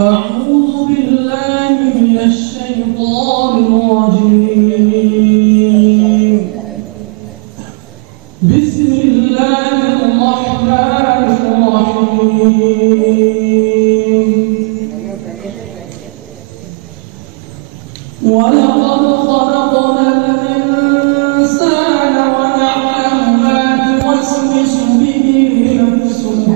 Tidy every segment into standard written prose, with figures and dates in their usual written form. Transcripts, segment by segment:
أعوذ بالله من الشيطان الرجيم. بسم الله الرحمن الرحيم. ولقد خلقنا الإنسان ونعلم ما توسوس به نفسه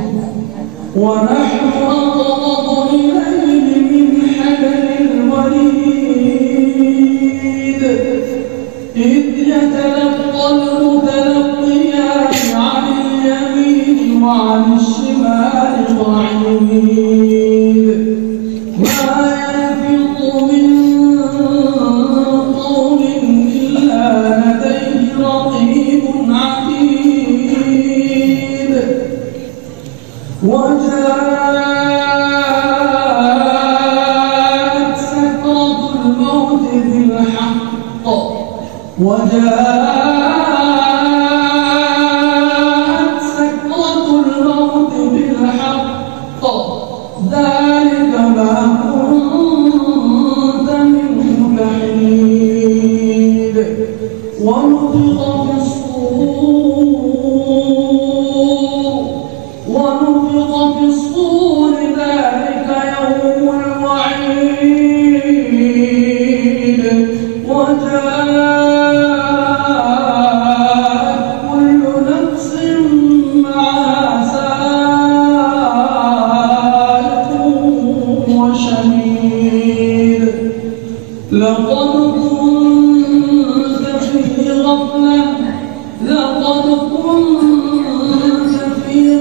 ونحن أقرب إليه من حبل الوريد إذ يتلقى المتلقيان عن اليمين وعن الشمال قعيد ما يلفظ من قول إلا لديه رقيب عتيد. وجاءت سكرة الموت بالحق ذلك ما كنت منه تحيد. ونفخ في الصور ذلك يوم الوعيد. وجاءت كل نفس معها سائق وشهيد. لقد كنت في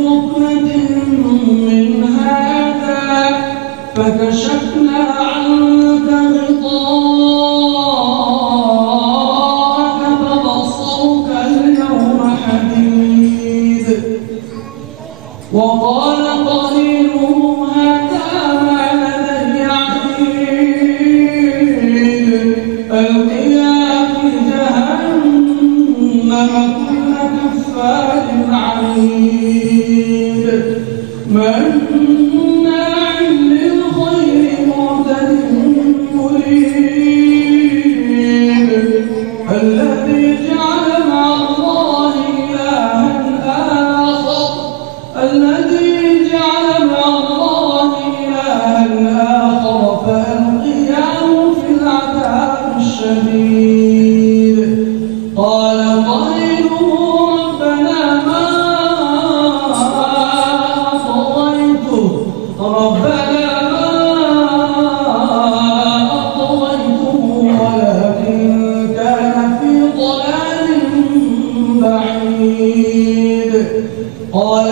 غفلة من هذا فكشفنا عنك غطاءك فبصرك اليوم حديد. وقال قرينه هذا ما لدي عتيد. ألقيا في جهنم كل كفار عنيد مناع للخير معتد مريب. الذي جعل مع الله إلها آخر فألقياه في العذاب الشديد. قال قرينه ربنا ما أطغيته ولكن كان في ضلال بعيد. قال